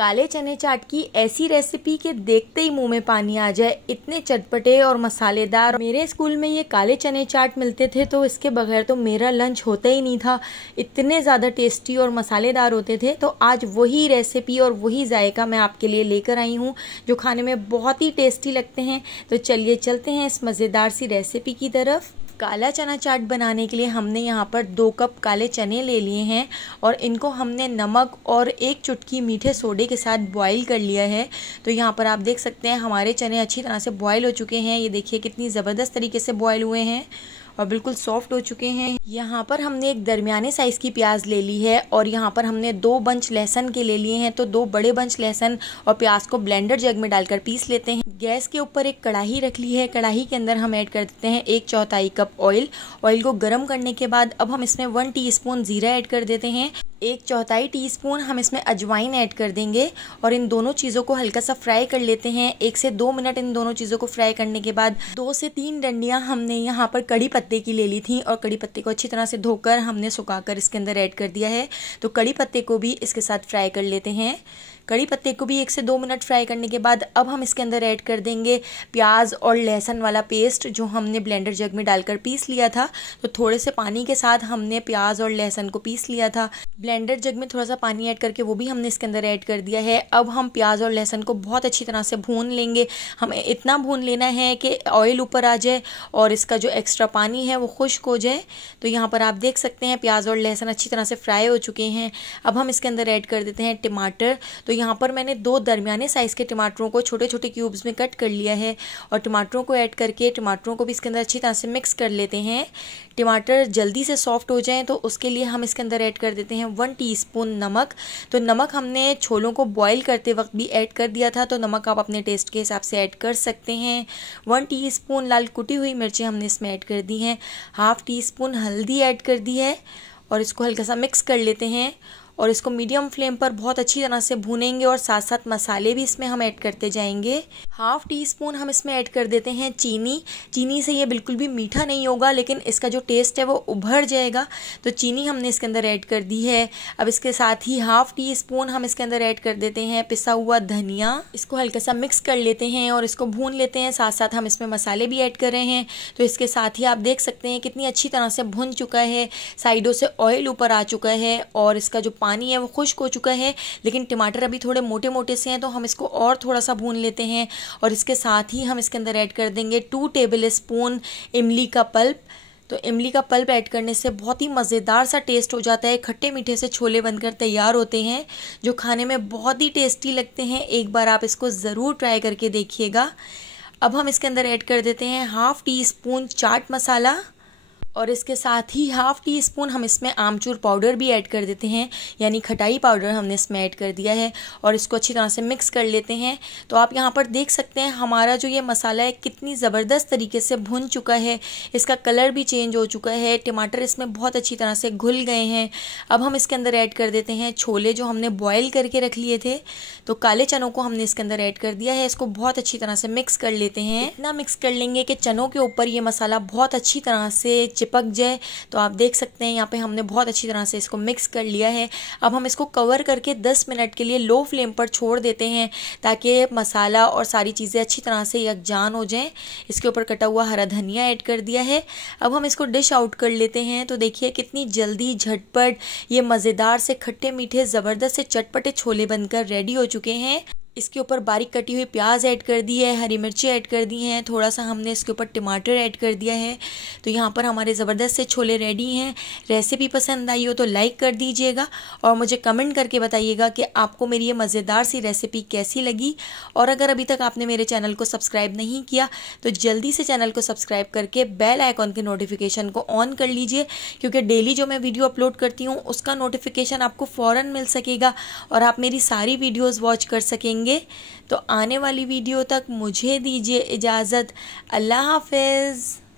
काले चने चाट की ऐसी रेसिपी के देखते ही मुंह में पानी आ जाए, इतने चटपटे और मसालेदार। मेरे स्कूल में ये काले चने चाट मिलते थे तो इसके बगैर तो मेरा लंच होता ही नहीं था। इतने ज़्यादा टेस्टी और मसालेदार होते थे। तो आज वही रेसिपी और वही जायका मैं आपके लिए लेकर आई हूँ जो खाने में बहुत ही टेस्टी लगते हैं। तो चलिए चलते हैं इस मज़ेदार सी रेसिपी की तरफ। काला चना चाट बनाने के लिए हमने यहाँ पर 2 कप काले चने ले लिए हैं और इनको हमने नमक और 1 चुटकी मीठे सोडे के साथ बॉईल कर लिया है। तो यहाँ पर आप देख सकते हैं हमारे चने अच्छी तरह से बॉईल हो चुके हैं। ये देखिए कितनी ज़बरदस्त तरीके से बॉईल हुए हैं और बिल्कुल सॉफ्ट हो चुके हैं। यहाँ पर हमने एक दरमियाने साइज़ की प्याज ले ली है और यहाँ पर हमने 2 बंच लहसुन के ले लिए हैं। तो 2 बड़े बंच लहसुन और प्याज को ब्लेंडर जग में डालकर पीस लेते हैं। गैस के ऊपर एक कढ़ाई रख ली है। कढ़ाई के अंदर हम ऐड कर देते हैं 1/4 कप ऑयल। ऑयल को गर्म करने के बाद अब हम इसमें 1 टीस्पून जीरा ऐड कर देते हैं। 1/4 टीस्पून हम इसमें अजवाइन ऐड कर देंगे और इन दोनों चीज़ों को हल्का सा फ्राई कर लेते हैं। 1 से 2 मिनट इन दोनों चीज़ों को फ्राई करने के बाद 2 से 3 डंडियां हमने यहाँ पर कड़ी पत्ते की ले ली थी और कड़ी पत्ते को अच्छी तरह से धोकर हमने सुखाकर इसके अंदर ऐड कर दिया है। तो कड़ी पत्ते को भी इसके साथ फ्राई कर लेते हैं। कड़ी पत्ते को भी 1 से 2 मिनट फ्राई करने के बाद अब हम इसके अंदर ऐड कर देंगे प्याज और लहसुन वाला पेस्ट जो हमने ब्लेंडर जग में डालकर पीस लिया था। तो थोड़े से पानी के साथ हमने प्याज और लहसुन को पीस लिया था। ब्लेंडर जग में थोड़ा सा पानी ऐड करके वो भी हमने इसके अंदर ऐड कर दिया है। अब हम प्याज और लहसुन को बहुत अच्छी तरह से भून लेंगे। हमें इतना भून लेना है कि ऑयल ऊपर आ जाए और इसका जो एक्स्ट्रा पानी है वो खुश्क हो जाए। तो यहाँ पर आप देख सकते हैं प्याज और लहसुन अच्छी तरह से फ्राई हो चुके हैं। अब हम इसके अंदर ऐड कर देते हैं टमाटर। तो यहाँ पर मैंने 2 दरमियाने साइज़ के टमाटरों को छोटे छोटे क्यूब्स में कट कर लिया है और टमाटरों को ऐड करके टमाटरों को भी इसके अंदर अच्छी तरह से मिक्स कर लेते हैं। टमाटर जल्दी से सॉफ्ट हो जाएं तो उसके लिए हम इसके अंदर ऐड कर देते हैं 1 टीस्पून नमक। तो नमक हमने छोलों को बॉईल करते वक्त भी ऐड कर दिया था, तो नमक आप अपने टेस्ट के हिसाब से ऐड कर सकते हैं। 1 टीस्पून लाल कुटी हुई मिर्चें हमने इसमें ऐड कर दी हैं। 1/2 टीस्पून हल्दी ऐड कर दी है और इसको हल्का सा मिक्स कर लेते हैं और इसको मीडियम फ्लेम पर बहुत अच्छी तरह से भूनेंगे और साथ साथ मसाले भी इसमें हम ऐड करते जाएंगे। 1/2 टीस्पून हम इसमें ऐड कर देते हैं चीनी। चीनी से ये बिल्कुल भी मीठा नहीं होगा लेकिन इसका जो टेस्ट है वो उभर जाएगा। तो चीनी हमने इसके अंदर ऐड कर दी है। अब इसके साथ ही 1/2 टीस्पून हम इसके अंदर ऐड कर देते हैं पिसा हुआ धनिया। इसको हल्का सा मिक्स कर लेते हैं और इसको भून लेते हैं। साथ साथ हम इसमें मसाले भी ऐड कर रहे हैं। तो इसके साथ ही आप देख सकते हैं कितनी अच्छी तरह से भुन चुका है। साइडों से ऑयल ऊपर आ चुका है और इसका जो पानी है वो खुश्क हो चुका है। लेकिन टमाटर अभी थोड़े मोटे मोटे से हैं तो हम इसको और थोड़ा सा भून लेते हैं और इसके साथ ही हम इसके अंदर ऐड कर देंगे 2 टेबल स्पून इमली का पल्प। तो इमली का पल्प ऐड करने से बहुत ही मज़ेदार सा टेस्ट हो जाता है। खट्टे मीठे से छोले बनकर तैयार होते हैं जो खाने में बहुत ही टेस्टी लगते हैं। एक बार आप इसको ज़रूर ट्राई करके देखिएगा। अब हम इसके अंदर ऐड कर देते हैं 1/2 टीस्पून चाट मसाला और इसके साथ ही 1/2 टीस्पून हम इसमें आमचूर पाउडर भी ऐड कर देते हैं, यानी खटाई पाउडर हमने इसमें ऐड कर दिया है और इसको अच्छी तरह से मिक्स कर लेते हैं। तो आप यहाँ पर देख सकते हैं हमारा जो ये मसाला है कितनी ज़बरदस्त तरीके से भुन चुका है। इसका कलर भी चेंज हो चुका है। टमाटर इसमें बहुत अच्छी तरह से घुल गए हैं। अब हम इसके अंदर ऐड कर देते हैं छोले जो हमने बॉयल करके रख लिए थे। तो काले चनों को हमने इसके अंदर ऐड कर दिया है। इसको बहुत अच्छी तरह से मिक्स कर लेते हैं। इतना मिक्स कर लेंगे कि चनों के ऊपर ये मसाला बहुत अच्छी तरह से चिपक जाए। तो आप देख सकते हैं यहाँ पे हमने बहुत अच्छी तरह से इसको मिक्स कर लिया है। अब हम इसको कवर करके 10 मिनट के लिए लो फ्लेम पर छोड़ देते हैं ताकि मसाला और सारी चीज़ें अच्छी तरह से यकजान हो जाएं। इसके ऊपर कटा हुआ हरा धनिया ऐड कर दिया है। अब हम इसको डिश आउट कर लेते हैं। तो देखिए कितनी जल्दी झटपट ये मज़ेदार से खट्टे मीठे ज़बरदस्त से चटपटे छोले बनकर रेडी हो चुके हैं। इसके ऊपर बारीक कटी हुई प्याज ऐड कर दी है, हरी मिर्ची ऐड कर दी हैं, थोड़ा सा हमने इसके ऊपर टमाटर ऐड कर दिया है। तो यहाँ पर हमारे ज़बरदस्त से छोले रेडी हैं। रेसिपी पसंद आई हो तो लाइक कर दीजिएगा और मुझे कमेंट करके बताइएगा कि आपको मेरी ये मज़ेदार सी रेसिपी कैसी लगी। और अगर अभी तक आपने मेरे चैनल को सब्सक्राइब नहीं किया तो जल्दी से चैनल को सब्सक्राइब करके बेल आइकॉन के नोटिफिकेशन को ऑन कर लीजिए, क्योंकि डेली जो मैं वीडियो अपलोड करती हूँ उसका नोटिफिकेशन आपको फ़ौरन मिल सकेगा और आप मेरी सारी वीडियोज़ वॉच कर सकेंगे। तो आने वाली वीडियो तक मुझे दीजिए इजाज़त। अल्लाह हाफ़िज़।